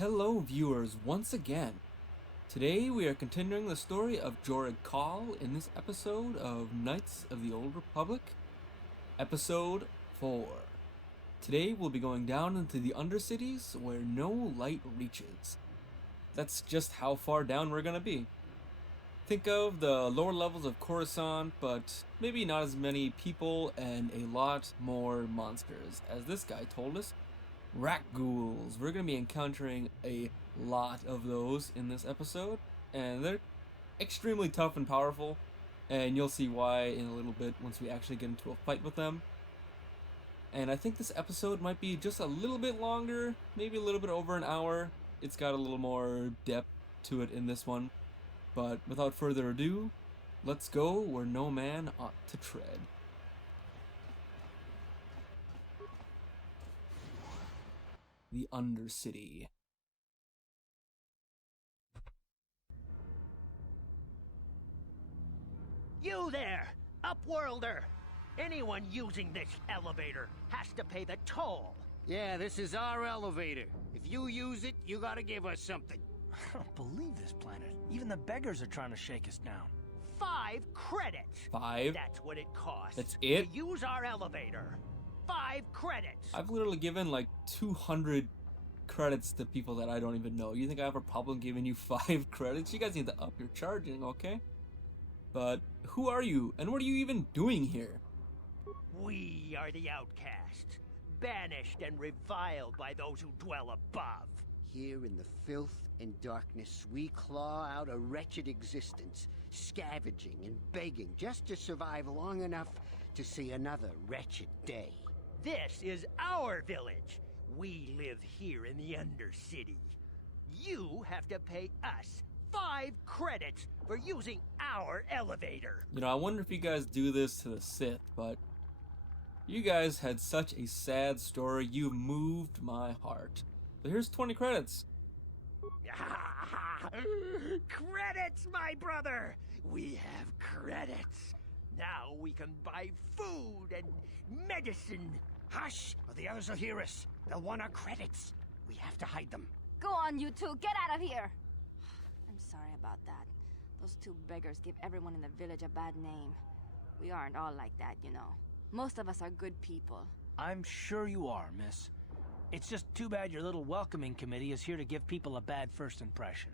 Hello viewers once again. Today we are continuing the story of Jorig and Carth in this episode of Knights of the Old Republic, episode 4. Today we'll be going down into the Undercities where no light reaches. That's just how far down we're gonna be. Think of the lower levels of Coruscant, but maybe not as many people and a lot more monsters, as this guy told us. Rakghouls. We're going to be encountering a lot of those in this episode, and they're extremely tough and powerful, and you'll see why in a little bit once we actually get into a fight with them. And I think this episode might be just a little bit longer, maybe a little bit over an hour. It's got a little more depth to it in this one, but without further ado, let's go where no man ought to tread. The Undercity. You there, Upworlder! Anyone using this elevator has to pay the toll. Yeah, this is our elevator. If you use it, you gotta give us something. I don't believe this planet. Even the beggars are trying to shake us down. 5 credits. 5? That's what it costs. That's it? To use our elevator. 5 credits. I've literally given like 200 credits to people that I don't even know. You think I have a problem giving you 5 credits? You guys need to up your charging, okay? But who are you, and what are you even doing here? We are the outcasts, banished and reviled by those who dwell above. Here in the filth and darkness, we claw out a wretched existence, scavenging and begging just to survive long enough to see another wretched day. This is our village. We live here in the Undercity. You have to pay us 5 credits for using our elevator. You know, I wonder if you guys do this to the Sith, but you guys had such a sad story, you moved my heart. So here's 20 credits. Credits, my brother! We have credits. Now we can buy food and medicine. Hush, or the others will hear us. They'll want our credits. We have to hide them. Go on, you two. Get out of here. I'm sorry about that. Those 2 beggars give everyone in the village a bad name. We aren't all like that, you know. Most of us are good people. I'm sure you are, miss. It's just too bad your little welcoming committee is here to give people a bad first impression.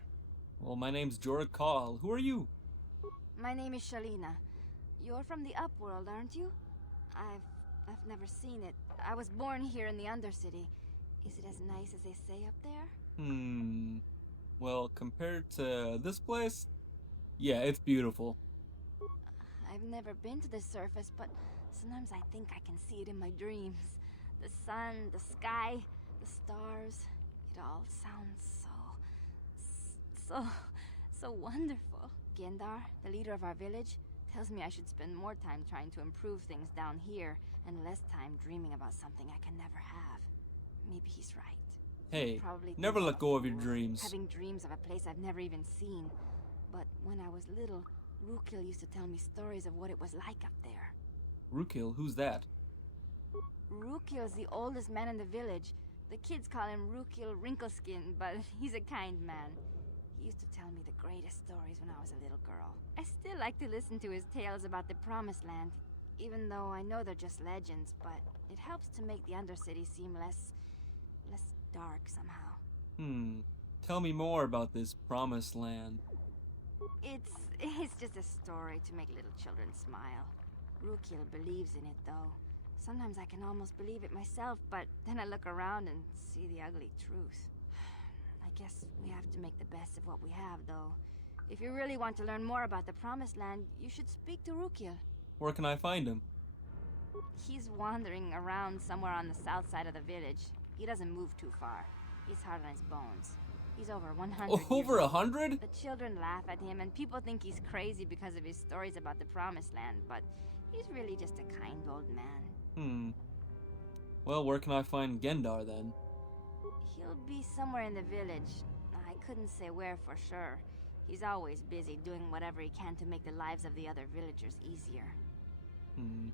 Well, my name's Jorig and Carth. Who are you? My name is Shalina. You're from the Upworld, aren't you? I've never seen it. I was born here in the Undercity. Is it as nice as they say up there? Well, compared to this place, yeah, it's beautiful. I've never been to the surface, but sometimes I think I can see it in my dreams. The sun, the sky, the stars. It all sounds so wonderful. Gendar, the leader of our village, tells me I should spend more time trying to improve things down here and less time dreaming about something I can never have. Maybe he's right. Hey, Probably never think let go of your I'm dreams. having dreams of a place I've never even seen. But when I was little, Rukil used to tell me stories of what it was like up there. Rukil, who's that? Rukil's the oldest man in the village. The kids call him Rukil Wrinkleskin, but he's a kind man. He used to tell me the greatest stories when I was a little girl. I still like to listen to his tales about the Promised Land, even though I know they're just legends, but it helps to make the Undercity seem less dark somehow. Tell me more about this Promised Land. It's just a story to make little children smile. Rukil believes in it, though. Sometimes I can almost believe it myself, but then I look around and see the ugly truth. I guess we have to make the best of what we have, though. If you really want to learn more about the Promised Land, you should speak to Rukil. Where can I find him? He's wandering around somewhere on the south side of the village. He doesn't move too far. He's hard on his bones. He's over 100 years Over old. 100? The children laugh at him, and people think he's crazy because of his stories about the Promised Land, but he's really just a kind old man. Well, where can I find Gendar then? He'll be somewhere in the village. I couldn't say where for sure. He's always busy doing whatever he can to make the lives of the other villagers easier. Do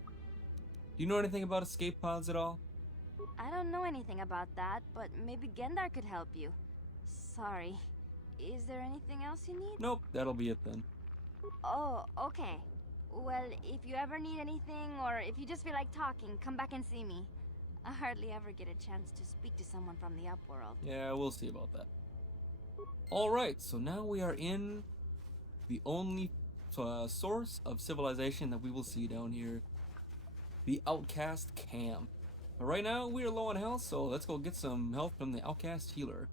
you know anything about escape pods at all? I don't know anything about that, but maybe Gendar could help you. Sorry. Is there anything else you need? Nope, that'll be it then. Oh, okay. Well, if you ever need anything, or if you just feel like talking, come back and see me. I hardly ever get a chance to speak to someone from the Upworld. Yeah, we'll see about that. Alright, so now we are in the only source of civilization that we will see down here. The Outcast Camp. But right now, we are low on health, so let's go get some help from the Outcast Healer.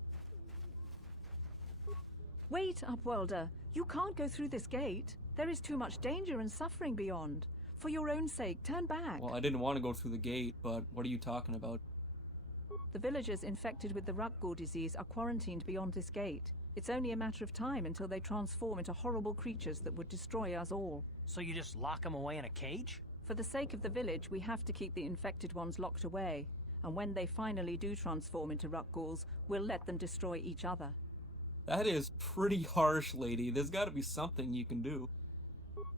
Wait, Upworlder. You can't go through this gate. There is too much danger and suffering beyond. For your own sake, turn back. Well, I didn't want to go through the gate, but what are you talking about? The villagers infected with the Rakghoul disease are quarantined beyond this gate. It's only a matter of time until they transform into horrible creatures that would destroy us all. So you just lock them away in a cage? For the sake of the village, we have to keep the infected ones locked away. And when they finally do transform into Rakghouls, we'll let them destroy each other. That is pretty harsh, lady. There's got to be something you can do.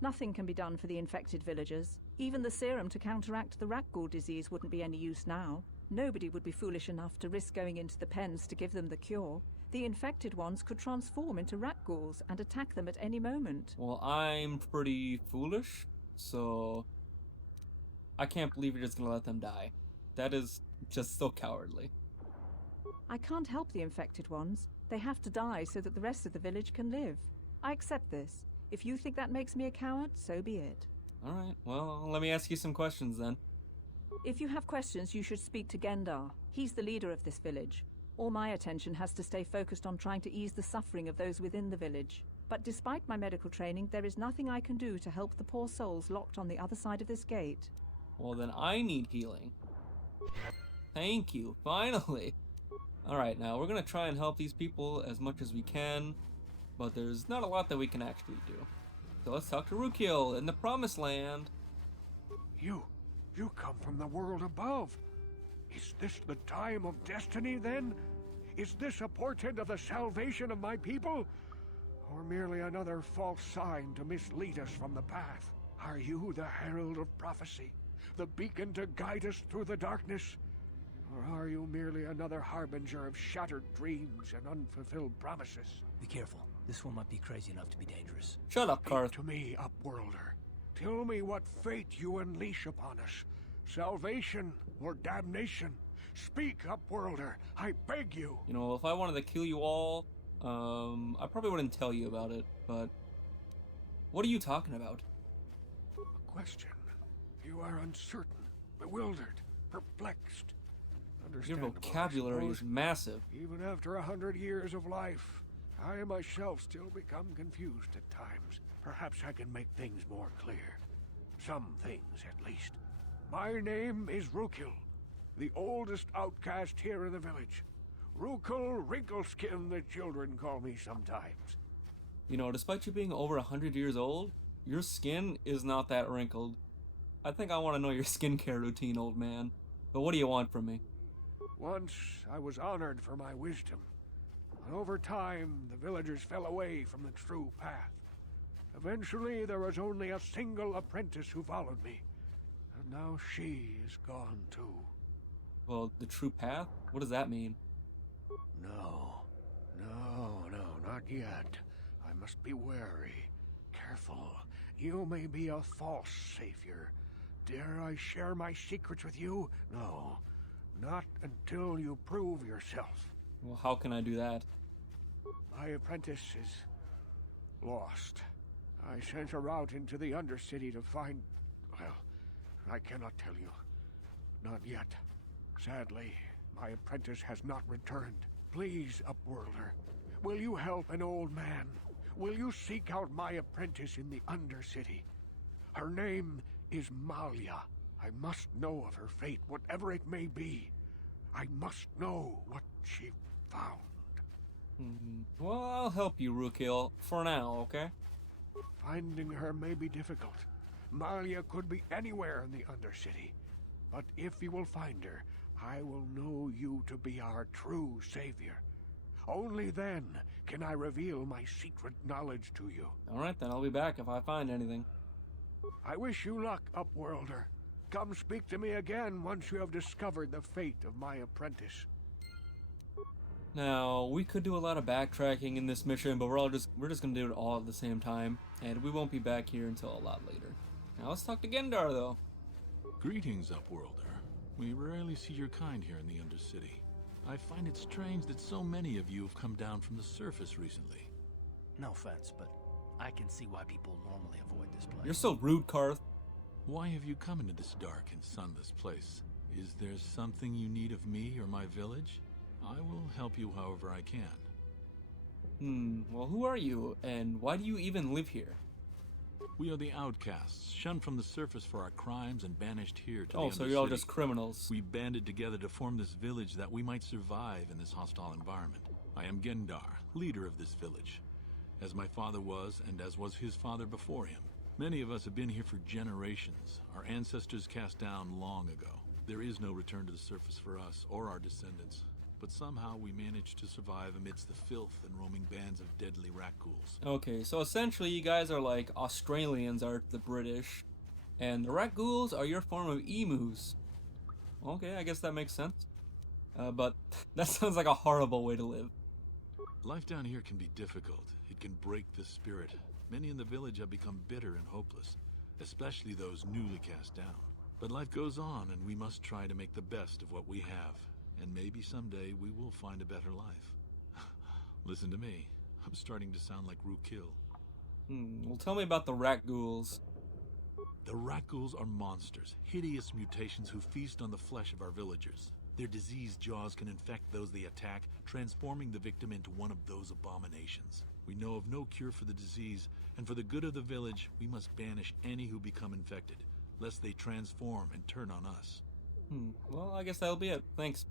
Nothing can be done for the infected villagers. Even the serum to counteract the Rakghoul disease wouldn't be any use now. Nobody would be foolish enough to risk going into the pens to give them the cure. The infected ones could transform into Rakghouls and attack them at any moment. Well, I'm pretty foolish, so I can't believe you're just gonna let them die. That is just so cowardly. I can't help the infected ones. They have to die so that the rest of the village can live. I accept this. If you think that makes me a coward, so be it. Alright, well, let me ask you some questions then. If you have questions, you should speak to Gendar. He's the leader of this village. All my attention has to stay focused on trying to ease the suffering of those within the village. But despite my medical training, there is nothing I can do to help the poor souls locked on the other side of this gate. Well, then I need healing. Thank you, finally! Alright, now we're gonna try and help these people as much as we can, but there's not a lot that we can actually do. So let's talk to Rukil in the Promised Land. You come from the world above. Is this the time of destiny, then? Is this a portent of the salvation of my people? Or merely another false sign to mislead us from the path? Are you the herald of prophecy? The beacon to guide us through the darkness? Or are you merely another harbinger of shattered dreams and unfulfilled promises? Be careful. This one might be crazy enough to be dangerous. Shut up, Carth. Speak to me, Upworlder. Tell me what fate you unleash upon us. Salvation or damnation? Speak, Upworlder. I beg you. You know, if I wanted to kill you all, I probably wouldn't tell you about it, but what are you talking about? A question. You are uncertain, bewildered, perplexed. Your Understandable, vocabulary I is suppose. massive. Even after 100 years of life, I myself still become confused at times. Perhaps I can make things more clear. Some things, at least. My name is Rukil, the oldest outcast here in the village. Rukil Wrinkleskin, the children call me sometimes. You know, despite you being over 100 years old, your skin is not that wrinkled. I think I want to know your skincare routine, old man. But what do you want from me? Once I was honored for my wisdom, but over time the villagers fell away from the true path. Eventually there was only a single apprentice who followed me, and now she is gone too. Well, the true path? What does that mean? No, not yet. I must be wary, careful. You may be a false savior. Dare I share my secrets with you? No, not until you prove yourself. Well, how can I do that? My apprentice is lost. I sent her out into the Undercity to find... Well, I cannot tell you. Not yet. Sadly, my apprentice has not returned. Please, Upworlder, will you help an old man? Will you seek out my apprentice in the Undercity? Her name is Malia. I must know of her fate, whatever it may be. I must know what she found. Well, I'll help you, Rukil, for now, okay? Finding her may be difficult. Malia could be anywhere in the Undercity. But if you will find her, I will know you to be our true savior. Only then can I reveal my secret knowledge to you. Alright then, I'll be back if I find anything. I wish you luck, Upworlder. Come speak to me again once you have discovered the fate of my apprentice. Now, we could do a lot of backtracking in this mission, but we're just gonna do it all at the same time, and we won't be back here until a lot later. Now let's talk to Gendar, though. Greetings, Upworlder. We rarely see your kind here in the Undercity. I find it strange that so many of you have come down from the surface recently. No offense, but I can see why people normally avoid this place. You're so rude, Carth. Why have you come into this dark and sunless place? Is there something you need of me or my village? I will help you however I can. Well, who are you, and why do you even live here? We are the outcasts, shunned from the surface for our crimes and banished here to the Oh, so you're all Undercity. just criminals. We banded together to form this village that we might survive in this hostile environment. I am Gendar, leader of this village, as my father was and as was his father before him. Many of us have been here for generations, our ancestors cast down long ago. There is no return to the surface for us or our descendants, but somehow we managed to survive amidst the filth and roaming bands of deadly Rakghouls. Okay, so essentially you guys are like Australians are the British, and the Rakghouls are your form of emus. Okay, I guess that makes sense. But that sounds like a horrible way to live. Life down here can be difficult. It can break the spirit. Many in the village have become bitter and hopeless, especially those newly cast down. But life goes on, and we must try to make the best of what we have. And maybe someday we will find a better life. Listen to me. I'm starting to sound like Rukil. Well, tell me about the Rakghouls. The Rakghouls are monsters, hideous mutations who feast on the flesh of our villagers. Their diseased jaws can infect those they attack, transforming the victim into one of those abominations. We know of no cure for the disease, and for the good of the village, we must banish any who become infected, lest they transform and turn on us. Well, I guess that'll be it. Thanks.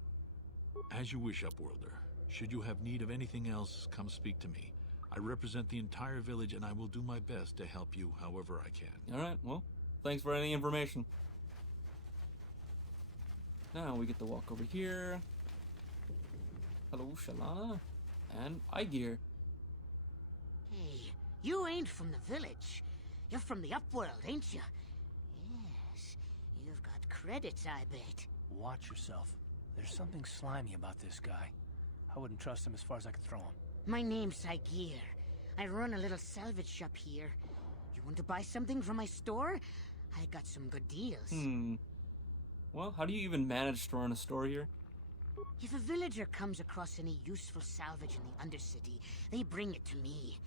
As you wish, Upworlder. Should you have need of anything else, come speak to me. I represent the entire village, and I will do my best to help you however I can. Alright, well, thanks for any information. Now we get to walk over here. Hello, Shalana. And Aegir. Hey, you ain't from the village. You're from the Upworld, ain't you? Yes, you've got credits, I bet. Watch yourself. There's something slimy about this guy. I wouldn't trust him as far as I could throw him. My name's Aegir. I run a little salvage shop here. You want to buy something from my store? I got some good deals. Well, how do you even manage to run a store here? If a villager comes across any useful salvage in the Undercity, they bring it to me.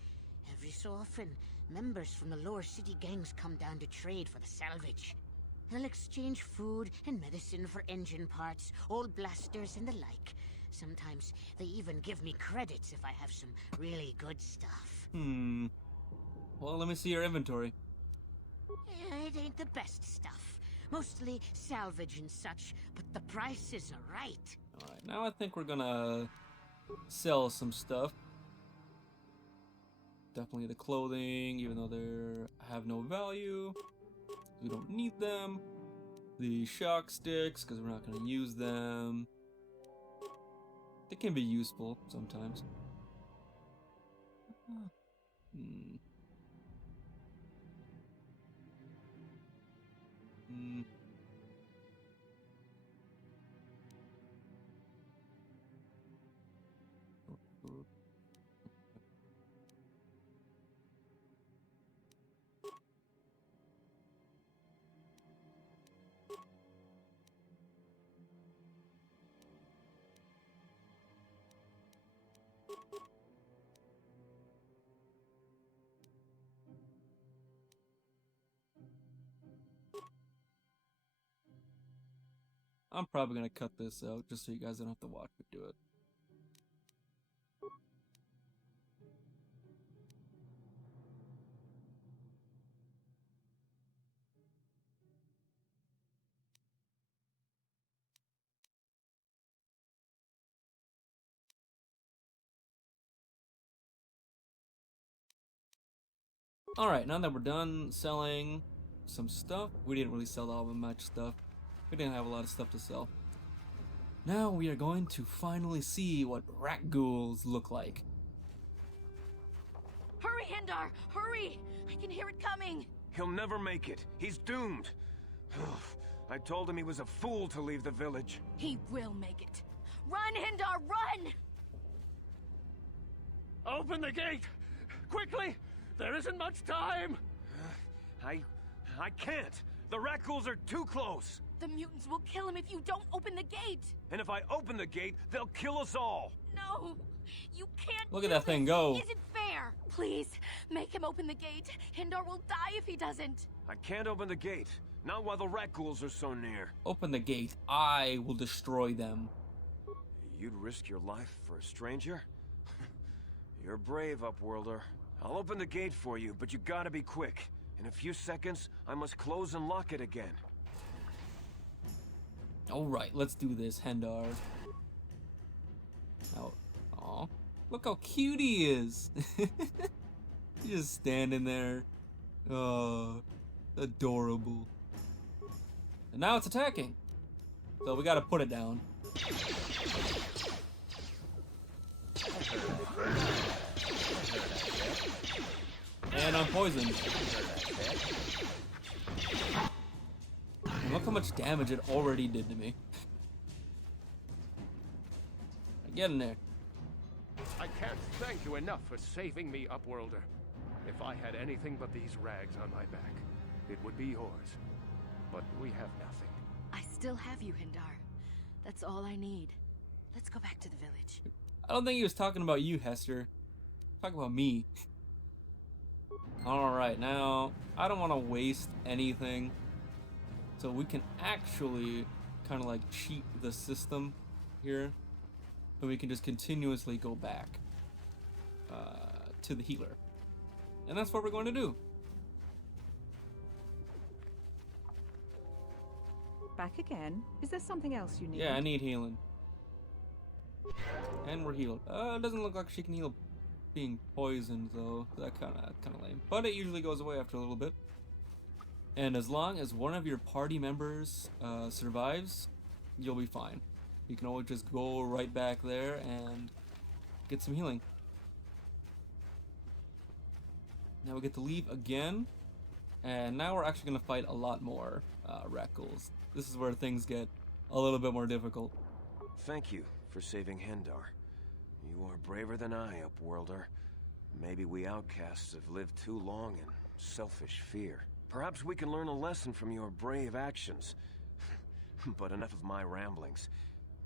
Every so often, members from the lower city gangs come down to trade for the salvage. They'll exchange food and medicine for engine parts, old blasters and the like. Sometimes they even give me credits if I have some really good stuff. Well, let me see your inventory. It ain't the best stuff. Mostly salvage and such, but the prices are right. Alright, now I think we're gonna sell some stuff. Definitely the clothing, even though they have no value. We don't need them. The shock sticks, because we're not gonna use them. They can be useful sometimes. I'm probably gonna cut this out just so you guys don't have to watch me do it. Alright, now that we're done selling some stuff, we didn't really sell all the much stuff. We didn't have a lot of stuff to sell. Now we are going to finally see what Rakghouls look like. Hurry, Hendar! Hurry! I can hear it coming! He'll never make it. He's doomed. I told him he was a fool to leave the village. He will make it. Run, Hendar, run! Open the gate! Quickly! There isn't much time! I can't! The Rakghouls are too close! The mutants will kill him if you don't open the gate! And if I open the gate, they'll kill us all! No! You can't Look at do that thing this. go. It isn't fair! Please, make him open the gate. Hindar will die if he doesn't. I can't open the gate. Not while the Rakghouls are so near. Open the gate. I will destroy them. You'd risk your life for a stranger? You're brave, Upworlder. I'll open the gate for you, but you gotta be quick. In a few seconds, I must close and lock it again. Alright, let's do this, Hendar. Oh, aw. Look how cute he is! He's just standing there. Adorable. And now it's attacking. So we gotta put it down. And I'm poisoned. And look how much damage it already did to me. Get in there. I can't thank you enough for saving me, Upworlder. If I had anything but these rags on my back, it would be yours. But we have nothing. I still have you, Hindar. That's all I need. Let's go back to the village. I don't think he was talking about you, Hester. Talk about me. Alright, now, I don't want to waste anything. So we can actually kind of like cheat the system here. And we can just continuously go back to the healer. And that's what we're going to do. Back again? Is there something else you need? Yeah, I need healing. And we're healed. It doesn't look like she can heal being poisoned though. That kind of lame. But it usually goes away after a little bit. And as long as one of your party members survives, you'll be fine. You can always just go right back there and get some healing. Now we get to leave again. And now we're actually going to fight a lot more Rakghouls. This is where things get a little bit more difficult. Thank you for saving Hindar. You are braver than I, Upworlder. Maybe we outcasts have lived too long in selfish fear. Perhaps we can learn a lesson from your brave actions. But enough of my ramblings.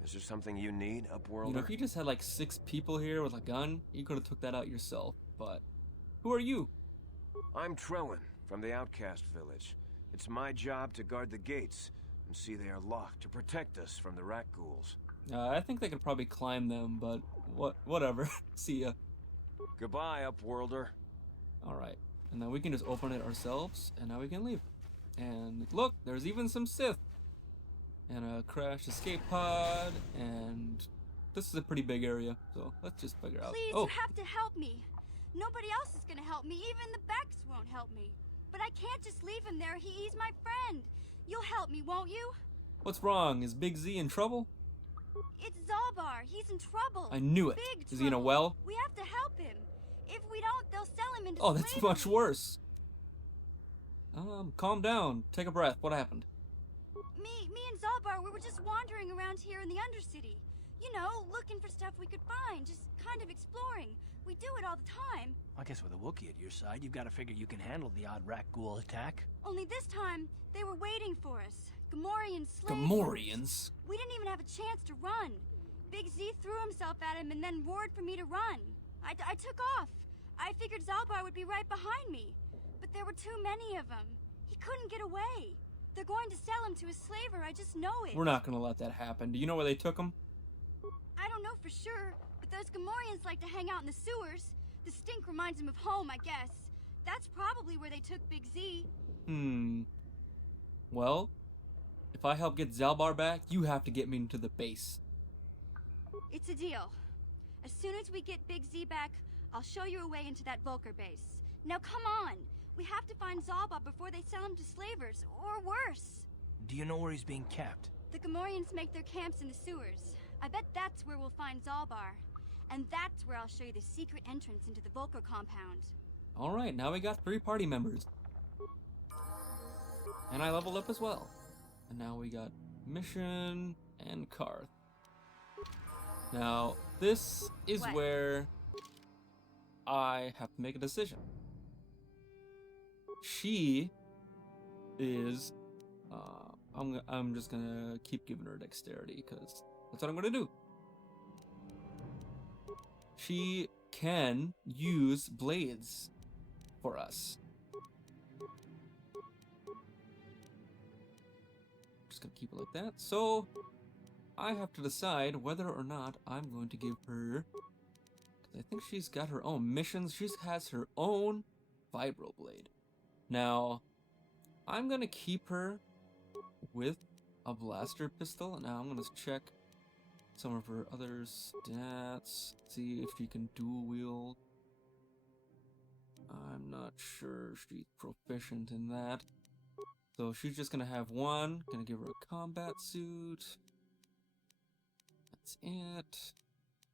Is there something you need, Upworlder? You know, if you just had like 6 people here with a gun, you could have took that out yourself. But who are you? I'm Trellin, from the Outcast Village. It's my job to guard the gates and see they are locked to protect us from the Rakghouls. I think they could probably climb them, but whatever. See ya. Goodbye, Upworlder. Alright, and now we can just open it ourselves, and now we can leave. And look, there's even some Sith. And a crashed escape pod, and this is a pretty big area, so let's just figure out. Please, Oh, you have to help me. Nobody else is gonna help me. Even the Becks won't help me. But I can't just leave him there. He's my friend. You'll help me, won't you? what's wrong? Is Big Z in trouble? It's Zalbar. He's in trouble. I knew it. Big Is he in a trouble. well? We have to help him. If we don't, they'll sell him into Oh, that's slavery. much worse. Calm down. Take a breath. What happened? Me and Zalbar, we were just wandering around here in the Undercity. You know, looking for stuff we could find, just kind of exploring. We do it all the time. I guess with a Wookiee at your side, you've got to figure you can handle the odd Rakghoul attack. Only this time, they were waiting for us. Gamorrean slaves. Gamorreans? We didn't even have a chance to run. Big Z threw himself at him and then roared for me to run. I took off. I figured Zalbar would be right behind me. But there were too many of them. He couldn't get away. They're going to sell him to a slaver, I just know it. We're not gonna let that happen. Do you know where they took him? I don't know for sure, but those Gamorreans like to hang out in the sewers. The stink reminds them of home, I guess. That's probably where they took Big Z. Well, if I help get Zalbar back, you have to get me into the base. It's a deal. As soon as we get Big Z back, I'll show you a way into that Vulcar base. Now come on! We have to find Zalbar before they sell him to slavers, or worse. Do you know where he's being kept? The Gamorreans make their camps in the sewers. I bet that's where we'll find Zalbar. And that's where I'll show you the secret entrance into the Vulcar compound. Alright, now we got 3 party members. And I leveled up as well. And now we got Mission and Carth. Now, this is What? where I have to make a decision. She is, I'm just gonna keep giving her dexterity because that's what I'm gonna do. She can use blades for us. Just gonna keep it like that. So I have to decide whether or not I'm going to give her, because I think she's got her own missions. She has her own vibroblade. Now, I'm gonna keep her with a blaster pistol. Now I'm gonna check some of her other stats, see if she can dual wield. I'm not sure she's proficient in that. So she's just gonna have one. Gonna give her a combat suit. That's it.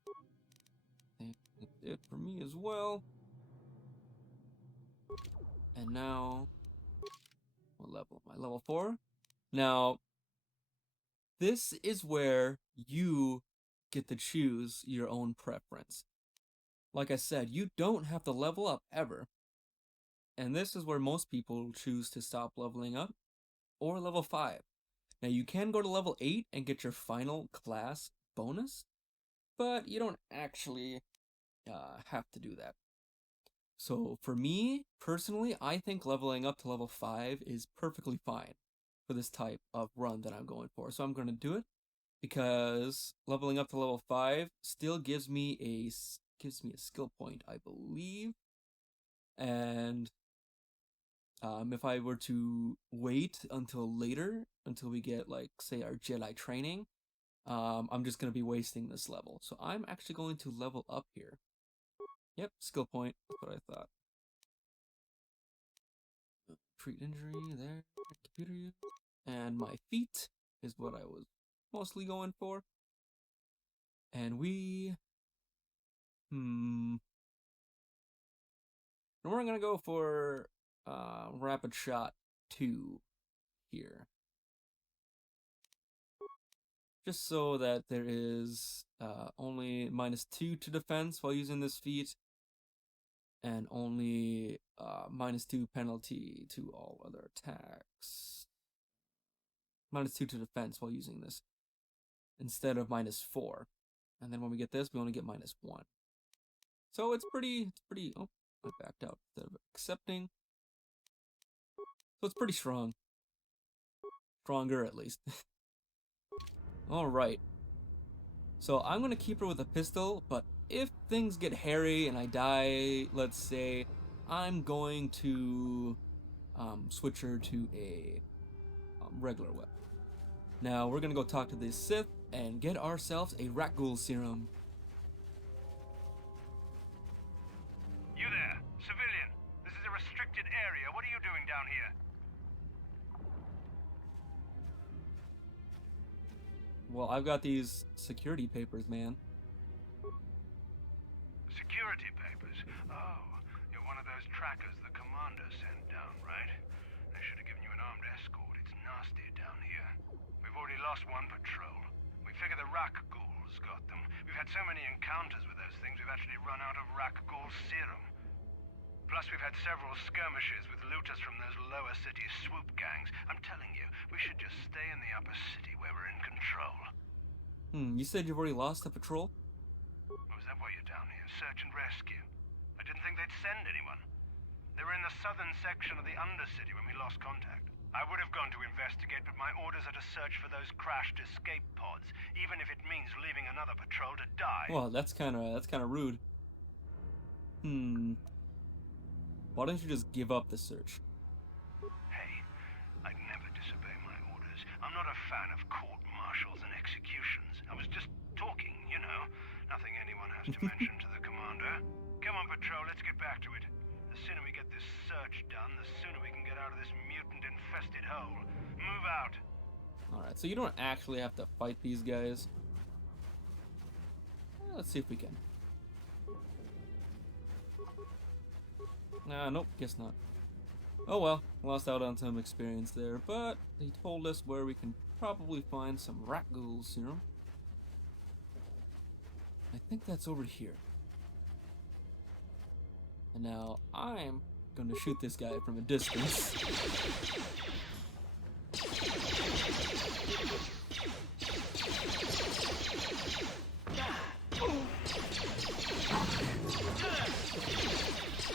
I think that's it for me as well. And now, what level am I? Level 4? Now, this is where you get to choose your own preference. Like I said, you don't have to level up ever. And this is where most people choose to stop leveling up, or level 5. Now you can go to level 8 and get your final class bonus, but you don't actually have to do that. So for me, personally, I think leveling up to level 5 is perfectly fine for this type of run that I'm going for. So I'm going to do it because leveling up to level 5 still gives me a skill point, I believe. And if I were to wait until later, until we get, like, say, our Jedi training, I'm just going to be wasting this level. So I'm actually going to level up here. Yep, skill point. That's what I thought. Treat injury, there. Computer use. And my feet is what I was mostly going for. And we... And we're going to go for Rapid Shot 2 here. Just so that there is only -2 to defense while using this feat, and only -2 penalty to all other attacks. -2 to defense while using this, instead of -4. And then when we get this, we only get -1. So it's pretty, oh, I backed out instead of accepting. So it's pretty strong. Stronger, at least. Alright. So I'm going to keep her with a pistol, but if things get hairy and I die, let's say, I'm going to switch her to a regular weapon. Now we're going to go talk to this Sith and get ourselves a Rakghoul serum. You there, civilian. This is a restricted area. What are you doing down here? Well, I've got these security papers, man. Security papers? Oh, you're one of those trackers the commander sent down, right? They should have given you an armed escort. It's nasty down here. We've already lost one patrol. We figure the Rakghouls got them. We've had so many encounters with those things, we've actually run out of Rakghoul serum. Plus, we've had several skirmishes with looters from those lower city swoop gangs. I'm telling you, we should just stay in the upper city where we're in control. You said you've already lost a patrol? Oh, is that why you're down here? Search and rescue? I didn't think they'd send anyone. They were in the southern section of the Undercity when we lost contact. I would have gone to investigate, but my orders are to search for those crashed escape pods, even if it means leaving another patrol to die. Well, that's kind of rude. Why don't you just give up the search? Hey, I'd never disobey my orders. I'm not a fan of court-martials and executions. I was just talking, you know. Nothing anyone has to mention to the commander. Come on, patrol, let's get back to it. The sooner we get this search done, the sooner we can get out of this mutant-infested hole. Move out. Alright, so you don't actually have to fight these guys. Let's see if we can. Nope, guess not. Oh well, lost out on some experience there, but they told us where we can probably find some Rakghoul serum. I think that's over here. And now I'm gonna shoot this guy from a distance.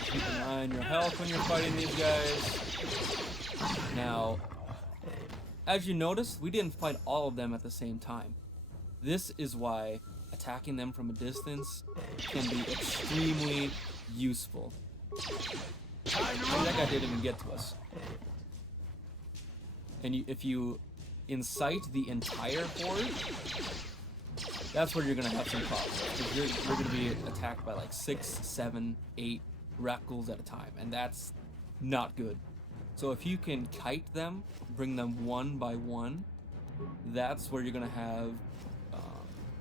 Keep an eye on your health when you're fighting these guys. Now, as you notice, we didn't fight all of them at the same time. This is why attacking them from a distance can be extremely useful. That guy didn't even get to us. And if you incite the entire horde, that's where you're gonna have some problems. Because you're gonna be attacked by like 6, 7, 8 Rakghouls at a time, and that's not good. So if you can kite them, bring them one by one, that's where you're gonna have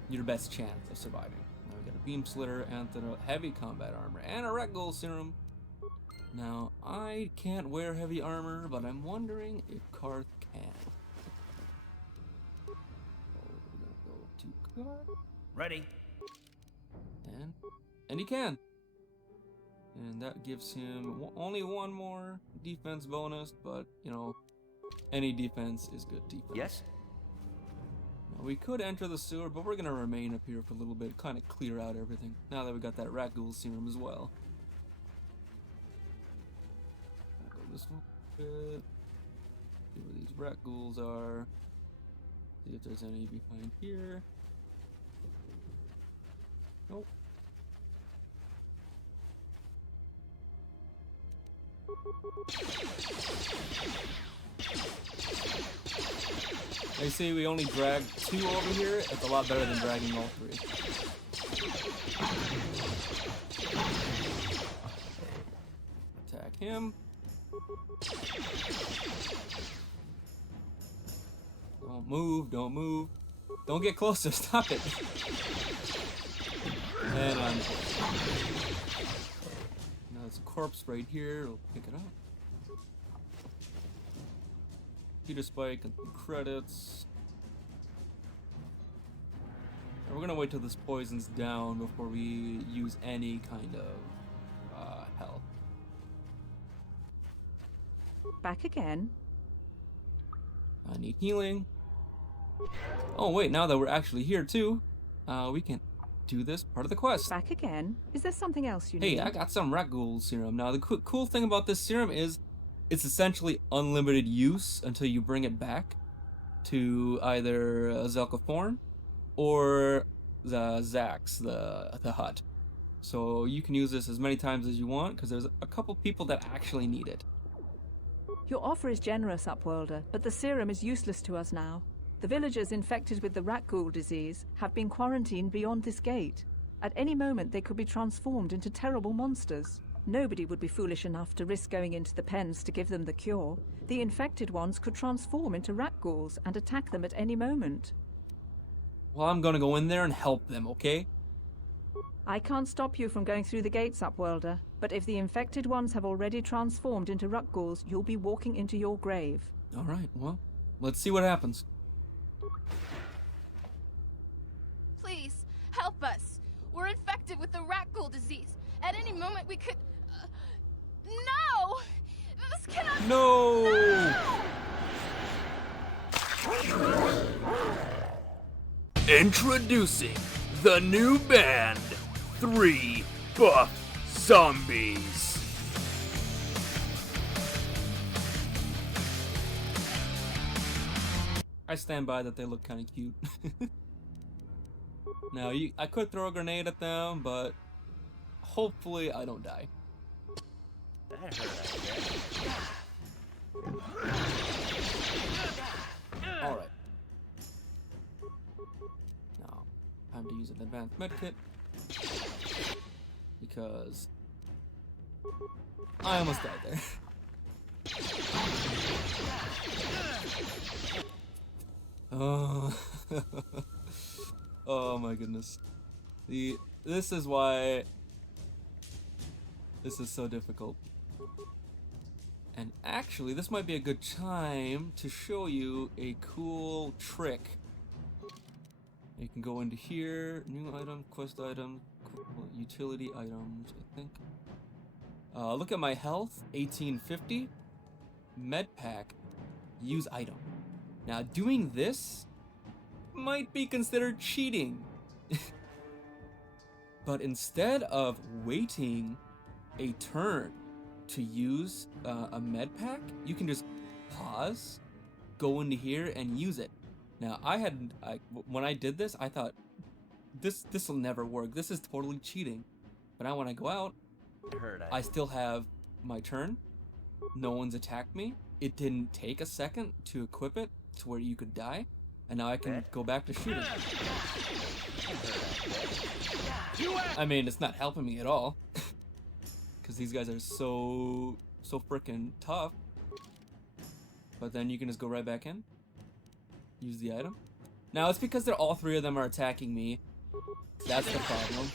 your best chance of surviving. Now we got a beam slitter, and a heavy combat armor, and a Rakghoul serum. Now I can't wear heavy armor, but I'm wondering if Carth can. So we're gonna go to Carth. Ready. And he can. And that gives him only one more defense bonus, but you know, any defense is good defense. Yes? Now, we could enter the sewer, but we're gonna remain up here for a little bit, kind of clear out everything. Now that we got that Rakghoul serum as well. I'll go this one a bit. See where these Rakghouls are. See if there's any behind here. Nope. They say we only drag 2 over here. It's a lot better than dragging all 3. Attack him. Don't move, don't move. Don't get closer, stop it. And now there's a corpse right here. We'll pick it up. Peter Spike and credits. And we're gonna wait till this poison's down before we use any kind of health. Back again. I need healing. Oh wait, now that we're actually here too, we can do this part of the quest. Back again. Is there something else you need? Hey, I got some Rakghoul serum. Now the cool thing about this serum is it's essentially unlimited use until you bring it back to either Zelka Form or the Zax, the hut. So you can use this as many times as you want because there's a couple people that actually need it. Your offer is generous, Upworlder, but the serum is useless to us now. The villagers infected with the Rakghoul disease have been quarantined beyond this gate. At any moment they could be transformed into terrible monsters. Nobody would be foolish enough to risk going into the pens to give them the cure. The infected ones could transform into Rakghouls and attack them at any moment. Well, I'm gonna go in there and help them, okay? I can't stop you from going through the gates, Upworlder, but if the infected ones have already transformed into Rakghouls, you'll be walking into your grave. Alright, well, let's see what happens. Please, help us. We're infected with the Rakghoul disease. At any moment we could... No! This cannot... No! Introducing the new band, 3 Buff Zombies. I stand by that they look kind of cute. Now, I could throw a grenade at them, but hopefully I don't die. That hurt, Alright. Now, time to use an advanced medkit. Because I almost died there. Oh. Oh my goodness. This is why this is so difficult. And actually, this might be a good time to show you a cool trick. You can go into here, new item, quest item, utility items, I think. Look at my health, 1850. Med pack, use item. Now doing this might be considered cheating. But instead of waiting a turn to use a med pack, you can just pause, go into here and use it. Now when I did this, I thought this will never work. This is totally cheating. But now when I go out, I still have my turn. No one's attacked me. It didn't take a second to equip it to where you could die. And now I can go back to shooting. I mean, it's not helping me at all. Because these guys are so freaking tough. But then you can just go right back in. Use the item. Now, it's because all three of them are attacking me. That's the problem.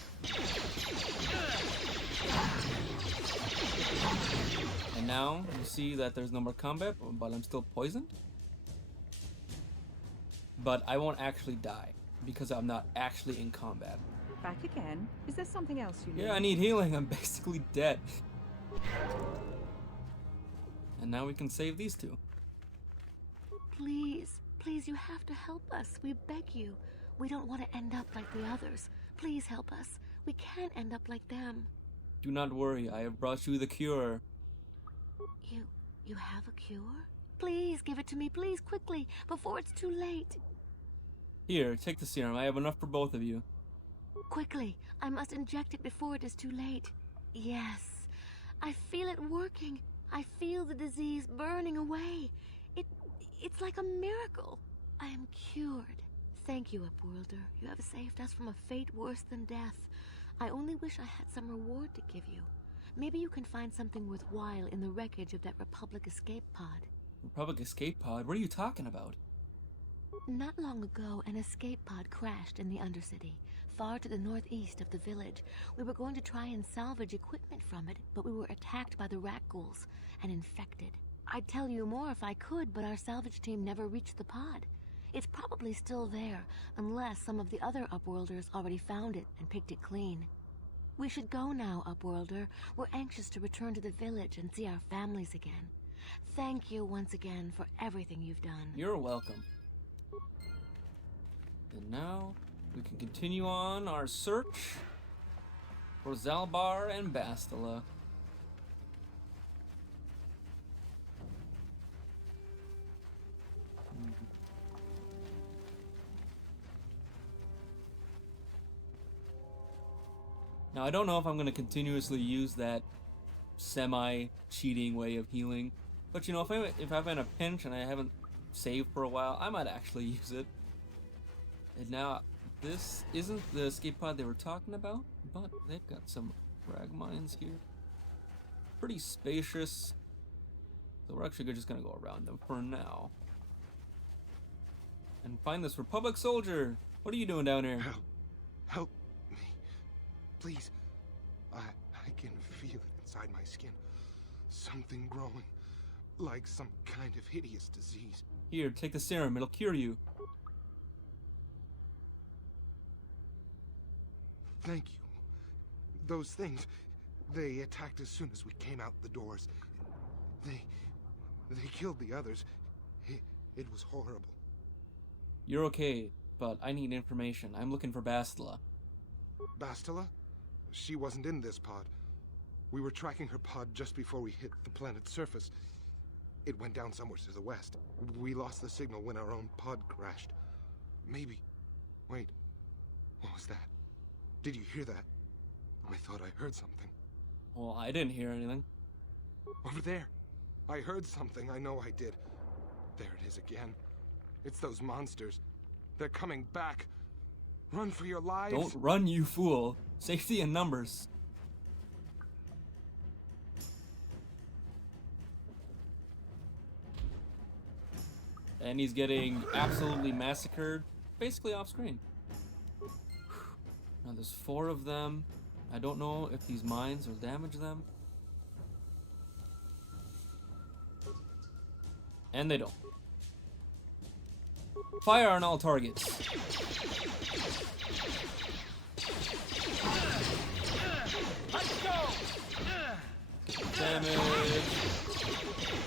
And now, you see that there's no more combat, but I'm still poisoned. But I won't actually die, because I'm not actually in combat. Back again? Is there something else you need? Yeah, I need healing. I'm basically dead. And now we can save these two. Please, please, you have to help us. We beg you. We don't want to end up like the others. Please help us. We can't end up like them. Do not worry, I have brought you the cure. You have a cure? Please give it to me, please, quickly, before it's too late. Here, take the serum. I have enough for both of you. Quickly, I must inject it before it is too late. Yes, I feel it working. I feel the disease burning away. It's like a miracle. I am cured. Thank you, Upworlder. You have saved us from a fate worse than death. I only wish I had some reward to give you. Maybe you can find something worthwhile in the wreckage of that Republic escape pod. Republic escape pod? What are you talking about? Not long ago, an escape pod crashed in the Undercity, far to the northeast of the village. We were going to try and salvage equipment from it, but we were attacked by the Rakghouls and infected. I'd tell you more if I could, but our salvage team never reached the pod. It's probably still there, unless some of the other Upworlders already found it and picked it clean. We should go now, Upworlder. We're anxious to return to the village and see our families again. Thank you once again for everything you've done. You're welcome. And now, we can continue on our search for Zalbar and Bastila. Now, I don't know if I'm going to continuously use that semi-cheating way of healing. But, you know, if I'm in a pinch and I haven't saved for a while, I might actually use it. And now, this isn't the escape pod they were talking about, but they've got some frag mines here. Pretty spacious. So we're actually just going to go around them for now. And find this Republic soldier. What are you doing down here? Help me. Please. I can feel it inside my skin. Something growing. Like some kind of hideous disease. Here, take the serum. It'll cure you. Thank you. Those things, they attacked as soon as we came out the doors. They killed the others. It was horrible. You're okay, but I need information. I'm looking for Bastila. Bastila? She wasn't in this pod. We were tracking her pod just before we hit the planet's surface. It went down somewhere to the west. We lost the signal when our own pod crashed. Maybe... Wait. What was that? Did you hear that? I thought I heard something. Well, I didn't hear anything. Over there. I heard something. I know I did. There it is again. It's those monsters. They're coming back. Run for your lives. Don't run, you fool. Safety in numbers. And he's getting absolutely massacred, basically off screen. Now there's 4 of them. I don't know if these mines will damage them. And they don't. Fire on all targets. Let's go! Damage.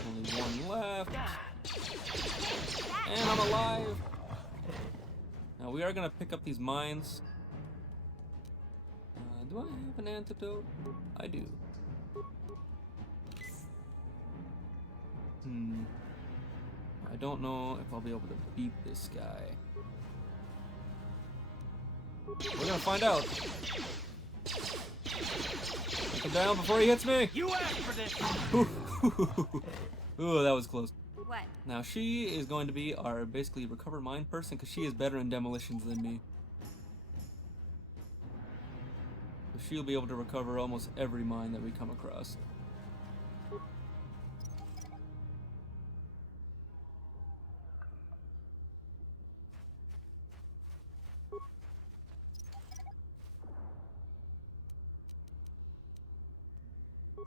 Only one left. And I'm alive. Now we are gonna pick up these mines. Do I have an antidote? I do. I don't know if I'll be able to beat this guy. We're gonna find out. Take him down before he hits me. You asked for this. Ooh, that was close. What? Now she is going to be our basically recover mine person because she is better in demolitions than me. So she'll be able to recover almost every mine that we come across.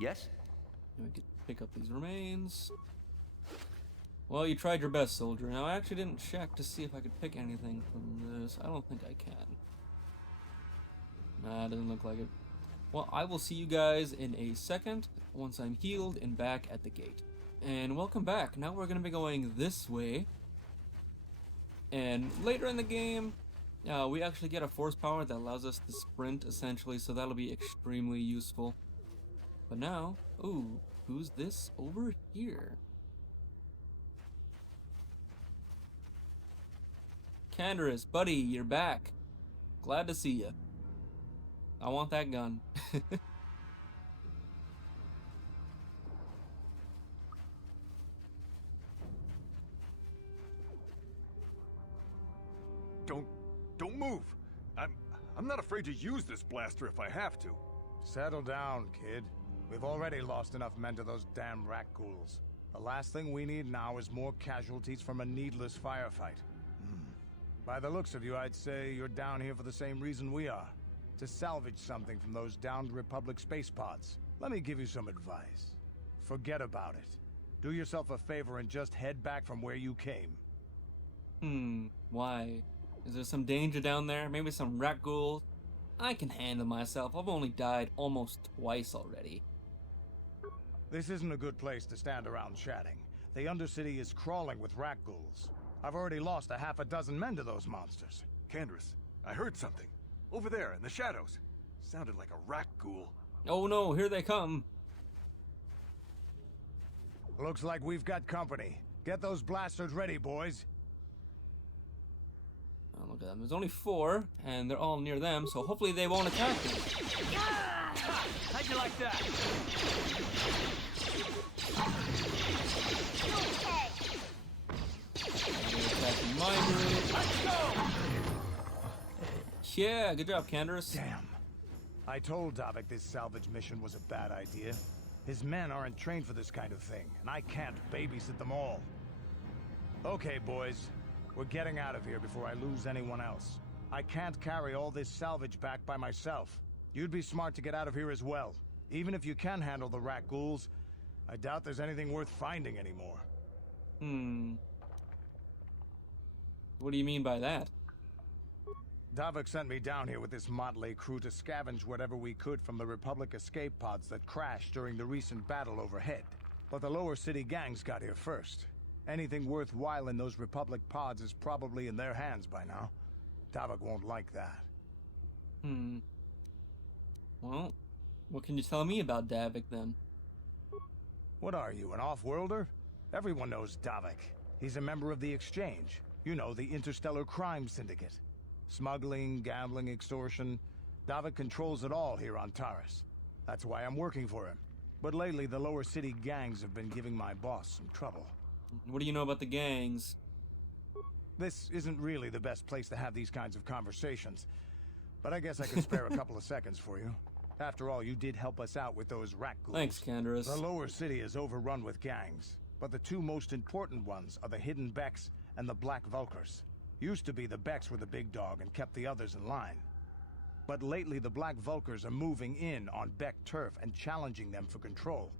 Yes? We can pick up these remains. Well, you tried your best, soldier. Now, I actually didn't check to see if I could pick anything from this. I don't think I can. Nah, it doesn't look like it. Well, I will see you guys in a second once I'm healed and back at the gate. And welcome back. Now we're going to be going this way. And later in the game, we actually get a force power that allows us to sprint, essentially, so that'll be extremely useful. But now, ooh, who's this over here? Canderous, buddy, you're back. Glad to see you. I want that gun. Don't move. I'm not afraid to use this blaster if I have to. Settle down, kid. We've already lost enough men to those damn Rakghouls. The last thing we need now is more casualties from a needless firefight. By the looks of you, I'd say you're down here for the same reason we are. To salvage something from those downed Republic space pods. Let me give you some advice. Forget about it. Do yourself a favor and just head back from where you came. Why? Is there some danger down there? Maybe some Rakghoul? I can handle myself. I've only died almost twice already. This isn't a good place to stand around chatting. The Undercity is crawling with Rakghouls. I've already lost a half a dozen men to those monsters. Canderous, I heard something. Over there, in the shadows. Sounded like a Rakghoul. Oh no, here they come. Looks like we've got company. Get those blasters ready, boys. Oh, look at them. There's only 4, and they're all near them, so hopefully they won't attack me. How'd you like that? Attacking my group. Let's go! Yeah, good job, Canderous. Damn. I told Davik this salvage mission was a bad idea. His men aren't trained for this kind of thing, and I can't babysit them all. Okay, boys. We're getting out of here before I lose anyone else. I can't carry all this salvage back by myself. You'd be smart to get out of here as well. Even if you can handle the Rakghouls, I doubt there's anything worth finding anymore. What do you mean by that? Davik sent me down here with this motley crew to scavenge whatever we could from the Republic escape pods that crashed during the recent battle overhead. But the lower city gangs got here first. Anything worthwhile in those Republic pods is probably in their hands by now. Davik won't like that. Well, what can you tell me about Davik then? What are you, an off-worlder? Everyone knows Davik. He's a member of the Exchange. You know, the interstellar crime syndicate. Smuggling, gambling, extortion. Davik controls it all here on Taris. That's why I'm working for him. But lately, the lower city gangs have been giving my boss some trouble. What do you know about the gangs? This isn't really the best place to have these kinds of conversations. But I guess I could spare a couple of seconds for you. After all, you did help us out with those Rakghouls. Thanks, Canderous. The lower city is overrun with gangs. But the 2 most important ones are the Hidden Becks and the Black Vulkars. Used to be the Becks were the big dog and kept the others in line. But lately the Black Vulkars are moving in on Beck turf and challenging them for control.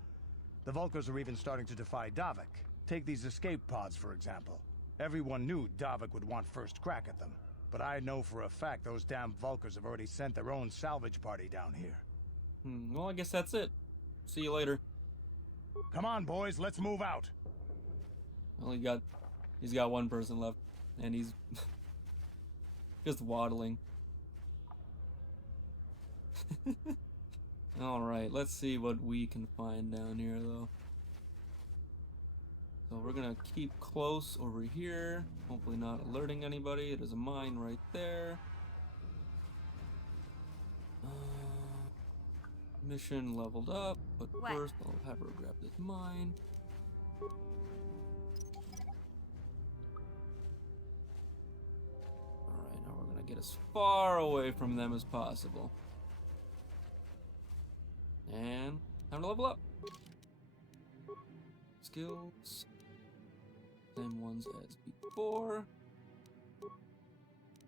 The Vulkars are even starting to defy Davik. Take these escape pods, for example. Everyone knew Davik would want first crack at them. But I know for a fact those damn Vulkars have already sent their own salvage party down here. Well, I guess that's it. See you later. Come on, boys, let's move out. Well, he's got one person left, and he's just waddling. Alright, let's see what we can find down here, though. So we're gonna keep close over here, hopefully not alerting anybody. There's a mine right there. Mission leveled up, but first I'll have her grab this mine. Alright, now we're gonna get as far away from them as possible. And time to level up. Skills. Same ones as before.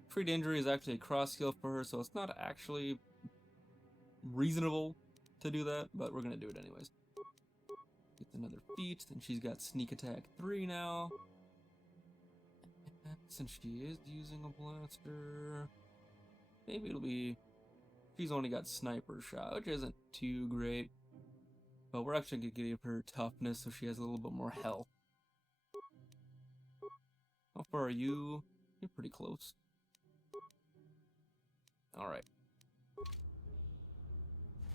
Treat injury is actually a cross skill for her, so it's not actually reasonable to do that, but we're gonna do it anyways. Gets another feat, and she's got sneak attack 3 now. And since she is using a blaster, maybe it'll be... She's only got sniper shot, which isn't too great. But we're actually gonna give her toughness so she has a little bit more health. How far are you? You're pretty close. Alright.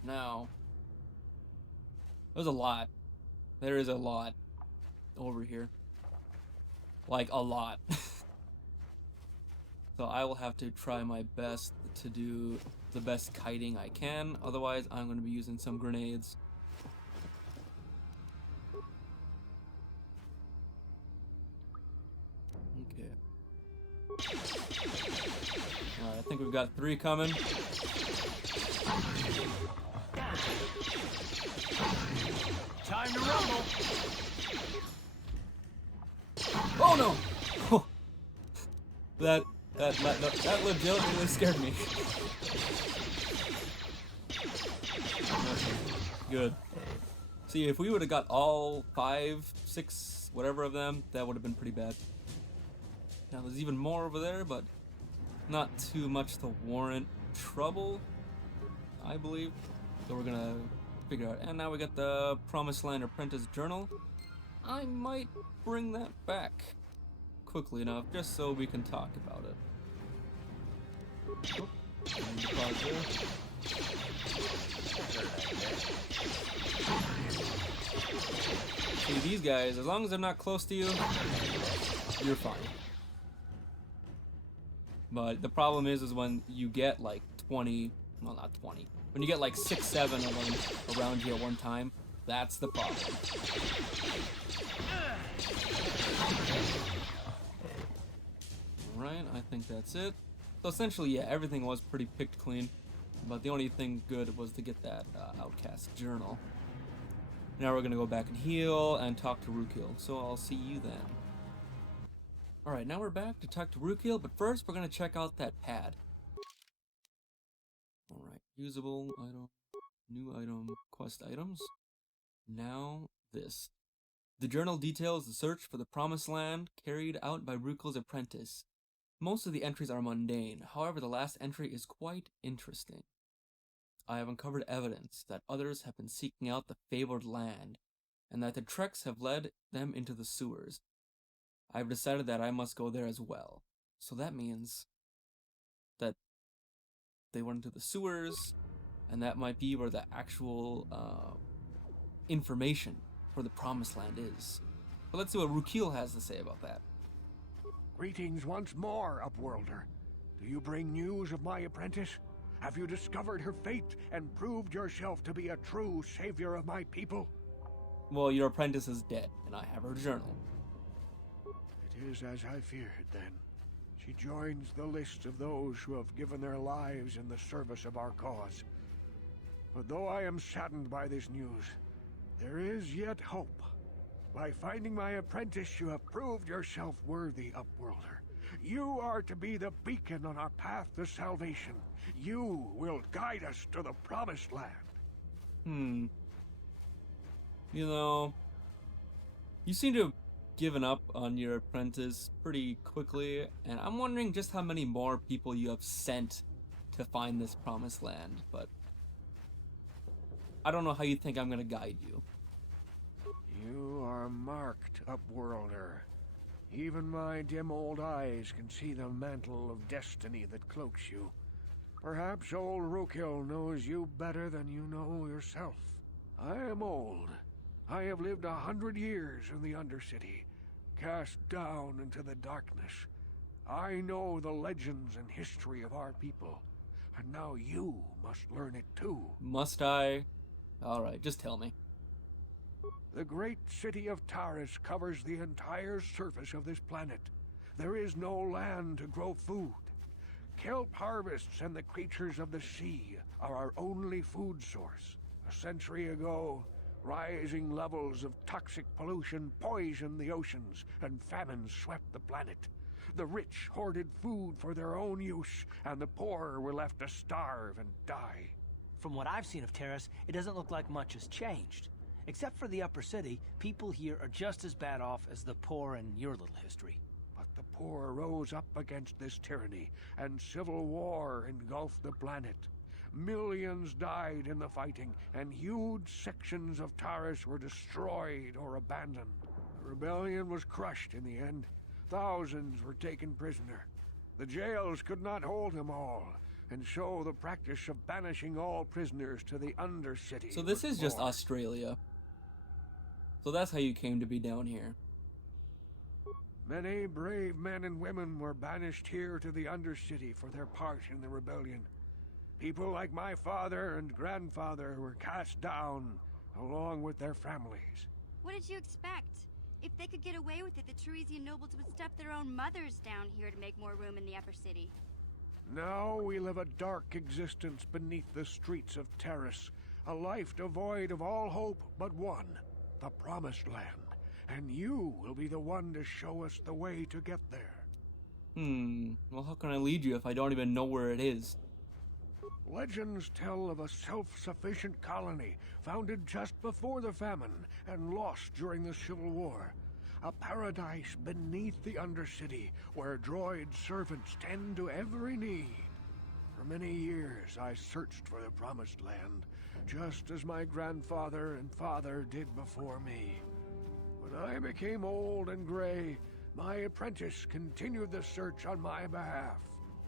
Now, there's a lot. There is a lot over here. Like, a lot. So I will have to try my best to do the best kiting I can. Otherwise, I'm going to be using some grenades. Okay. Alright, I think we've got 3 coming. Time to rumble. Oh no! that legitimately scared me. Good. See, if we would have got all 5, 6, whatever of them, that would have been pretty bad. Now there's even more over there, but not too much to warrant trouble, I believe. So we're gonna figure out. And now we got the Promised Land Apprentice Journal. I might bring that back quickly enough just so we can talk about it. Oh, I need to pause there. See, these guys, as long as they're not close to you, you're fine. But the problem is when you get like 20, well not 20, when you get like 6, 7 of them around you at one time, that's the problem. Right, I think that's it. So essentially, yeah, everything was pretty picked clean, but the only thing good was to get that Outcast Journal. Now we're gonna go back and heal and talk to Rukil, so I'll see you then. Alright, now we're back to talk to Rukil, but first we're gonna check out that pad. Alright, usable item, new item, quest items. Now this. The journal details the search for the Promised Land carried out by Rukil's apprentice. Most of the entries are mundane, however the last entry is quite interesting. I have uncovered evidence that others have been seeking out the favored land, and that the treks have led them into the sewers. I have decided that I must go there as well. So that means that they went into the sewers, and that might be where the actual information for the Promised Land is. But let's see what Rukil has to say about that. Greetings once more, Upworlder. Do you bring news of my apprentice? Have you discovered her fate and proved yourself to be a true savior of my people? Well, your apprentice is dead, and I have her journal. It is as I feared, then. She joins the list of those who have given their lives in the service of our cause. But though I am saddened by this news, there is yet hope. By finding my apprentice, you have proved yourself worthy, Upworlder. You are to be the beacon on our path to salvation. You will guide us to the Promised Land. You know, you seem to have given up on your apprentice pretty quickly, and I'm wondering just how many more people you have sent to find this Promised Land, but I don't know how you think I'm gonna guide you. You are marked, Upworlder. Even my dim old eyes can see the mantle of destiny that cloaks you. Perhaps old Rukil knows you better than you know yourself. I am old. I have lived 100 years in the Undercity, cast down into the darkness. I know the legends and history of our people, and now you must learn it too. Must I? Alright, just tell me. The great city of Taris covers the entire surface of this planet. There is no land to grow food. Kelp harvests and the creatures of the sea are our only food source. A century ago, rising levels of toxic pollution poisoned the oceans, and famine swept the planet. The rich hoarded food for their own use, and the poor were left to starve and die. From what I've seen of Taris, it doesn't look like much has changed. Except for the upper city, people here are just as bad off as the poor in your little history. But the poor rose up against this tyranny, and civil war engulfed the planet. Millions died in the fighting, and huge sections of Taris were destroyed or abandoned. The rebellion was crushed in the end. Thousands were taken prisoner. The jails could not hold them all, and so the practice of banishing all prisoners to the Undercity. So this is just born. Australia. So that's how you came to be down here. Many brave men and women were banished here to the Undercity for their part in the rebellion. People like my father and grandfather were cast down, along with their families. What did you expect? If they could get away with it, the Teresian nobles would stuff their own mothers down here to make more room in the upper city. Now we live a dark existence beneath the streets of Taris, a life devoid of all hope but one, the Promised Land. And you will be the one to show us the way to get there. Well, how can I lead you if I don't even know where it is? Legends tell of a self-sufficient colony founded just before the famine and lost during the Civil War. A paradise beneath the Undercity where droid servants tend to every need. For many years I searched for the Promised Land, just as my grandfather and father did before me. When I became old and gray, my apprentice continued the search on my behalf.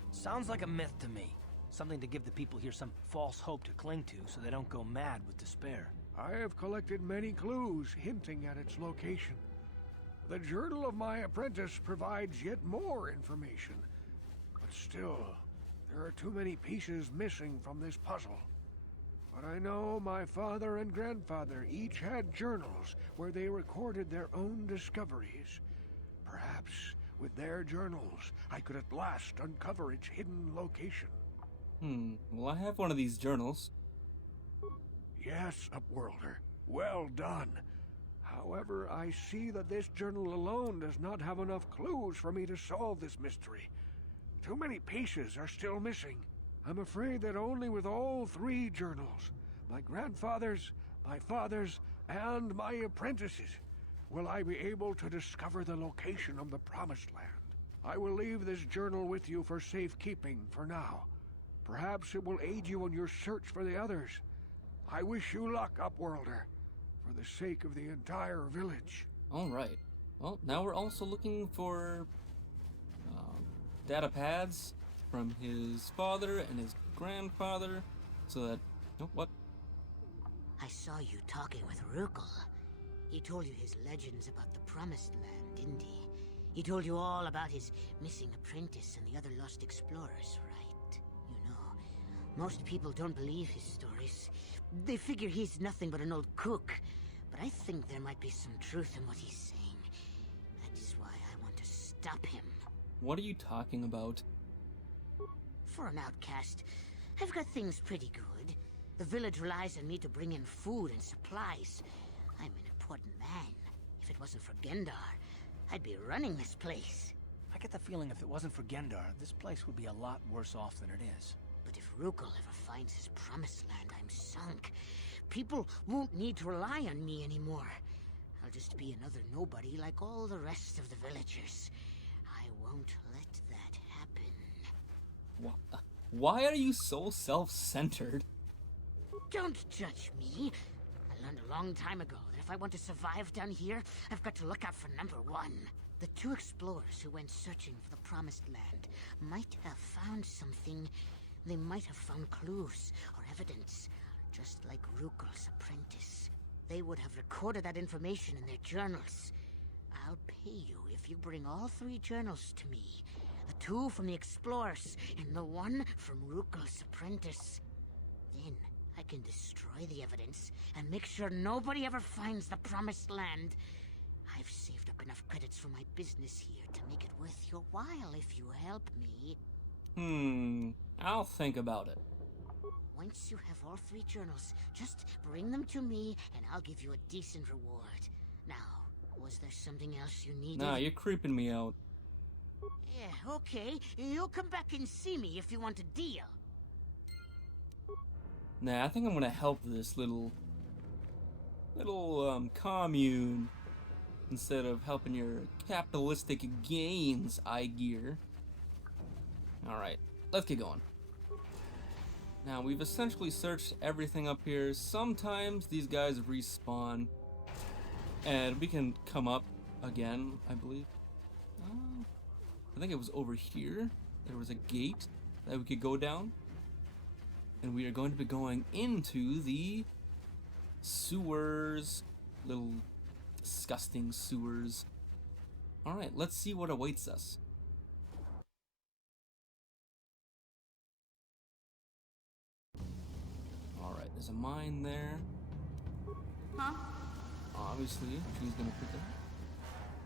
Sounds like a myth to me. Something to give the people here some false hope to cling to so they don't go mad with despair. I have collected many clues hinting at its location. The journal of my apprentice provides yet more information. But still, there are too many pieces missing from this puzzle. But I know my father and grandfather each had journals where they recorded their own discoveries. Perhaps with their journals, I could at last uncover its hidden location. Well, I have one of these journals. Yes, Upworlder. Well done. However, I see that this journal alone does not have enough clues for me to solve this mystery. Too many pieces are still missing. I'm afraid that only with all three journals, my grandfather's, my father's, and my apprentice's, will I be able to discover the location of the Promised Land. I will leave this journal with you for safekeeping for now. Perhaps it will aid you in your search for the others. I wish you luck, Upworlder, for the sake of the entire village. Alright. Well, now we're also looking for data pads from his father and his grandfather, so that... Oh, what? I saw you talking with Rukil. He told you his legends about the Promised Land, didn't he? He told you all about his missing apprentice and the other lost explorers, right? You know, most people don't believe his stories. They figure he's nothing but an old cook. But I think there might be some truth in what he's saying. That is why I want to stop him. What are you talking about? For an outcast, I've got things pretty good. The village relies on me to bring in food and supplies. I'm an important man. If it wasn't for Gendar, I'd be running this place. I get the feeling if it wasn't for Gendar, this place would be a lot worse off than it is. But if Rukil ever finds his Promised Land, I'm sunk. People won't need to rely on me anymore. I'll just be another nobody like all the rest of the villagers. I won't let that happen. Why are you so self-centered? Don't judge me. I learned a long time ago that if I want to survive down here, I've got to look out for number one. The two explorers who went searching for the Promised Land might have found something. They might have found clues or evidence, just like Rukil's apprentice. They would have recorded that information in their journals. I'll pay you if you bring all 3 journals to me. The 2 from the explorers and the 1 from Rukil's apprentice. Then I can destroy the evidence and make sure nobody ever finds the Promised Land. I've saved up enough credits for my business here to make it worth your while if you help me. I'll think about it. Once you have all 3 journals, just bring them to me and I'll give you a decent reward. Now, was there something else you needed? Nah, you're creeping me out. Yeah, okay. You'll come back and see me if you want a deal. Nah, I think I'm gonna help this little commune instead of helping your capitalistic gains, iGear. Alright, let's get going. Now, we've essentially searched everything up here. Sometimes these guys respawn, and we can come up again, I believe. I think it was over here. There was a gate that we could go down. And we are going to be going into the sewers. Little disgusting sewers. Alright, let's see what awaits us. Alright, there's a mine there. Huh? Obviously, she's gonna pick it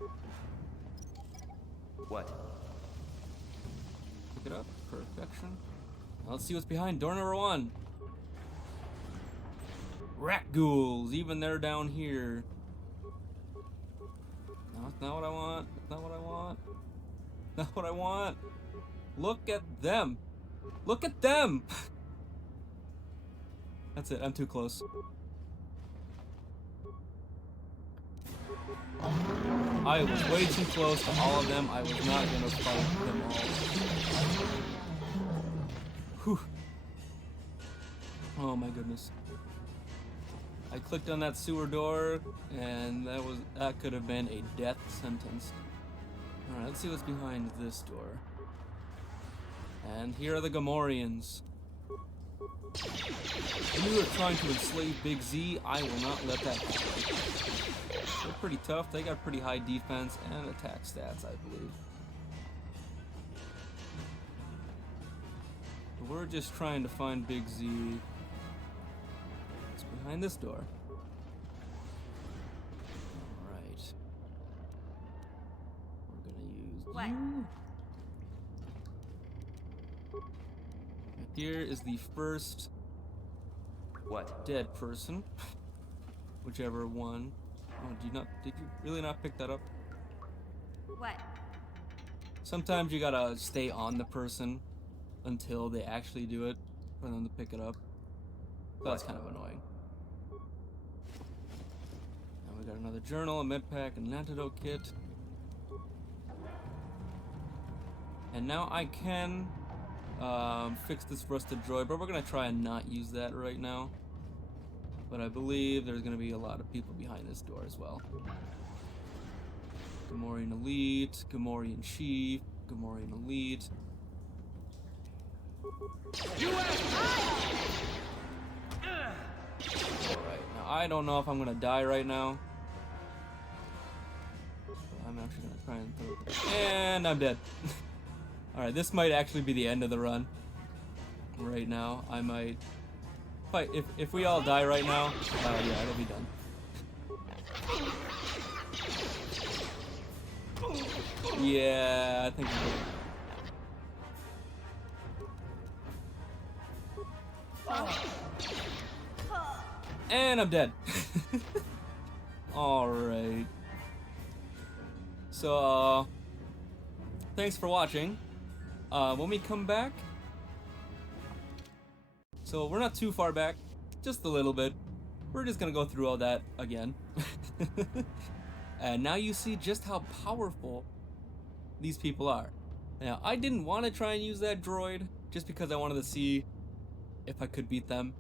up. What? Pick it up. Perfection. Now let's see what's behind door number 1. Rakghouls, even they're down here. No, that's not what I want. That's not what I want. Not what I want. Look at them. Look at them. That's it. I'm too close. I was way too close to all of them. I was not going to fight them all. Whew. Oh my goodness. I clicked on that sewer door, and that could have been a death sentence. Alright, let's see what's behind this door. And here are the Gamorreans. You are trying to enslave Big Z. I will not let that happen. They're pretty tough. They got pretty high defense and attack stats, I believe. But we're just trying to find Big Z. It's behind this door. Alright. We're gonna use What? you. Right here is the first dead person. Whichever one. Oh, did you really not pick that up? What? Sometimes you gotta stay on the person until they actually do it for them to pick it up. So that's kind of annoying. Now we got another journal, a med pack, and an antidote kit. And now I can fix this rusted droid, but we're gonna try and not use that right now. But I believe there's gonna be a lot of people behind this door as well. Gamorrean Elite, Gamorrean Chief, Gamorrean Elite. Alright, now I don't know if I'm gonna die right now. I'm actually gonna try and throw it. And I'm dead. Alright, this might actually be the end of the run. Right now, I might... If we all die right now, yeah, it'll be done. Yeah, I think we will. And I'm dead. Alright. So, thanks for watching. When we come back... So we're not too far back, just a little bit. We're just gonna go through all that again. And now you see just how powerful these people are. Now, I didn't want to try and use that droid just because I wanted to see if I could beat them.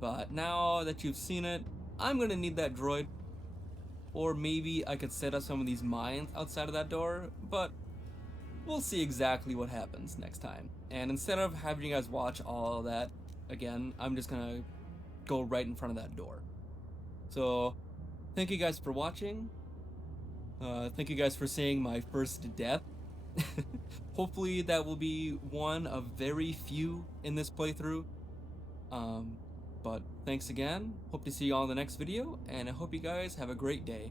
But now that you've seen it, I'm gonna need that droid. Or maybe I could set up some of these mines outside of that door, but we'll see exactly what happens next time. And instead of having you guys watch all of that again, I'm just gonna go right in front of that door. So, thank you guys for watching. Thank you guys for seeing my first death. Hopefully that will be one of very few in this playthrough. But thanks again. Hope to see you all in the next video, and I hope you guys have a great day.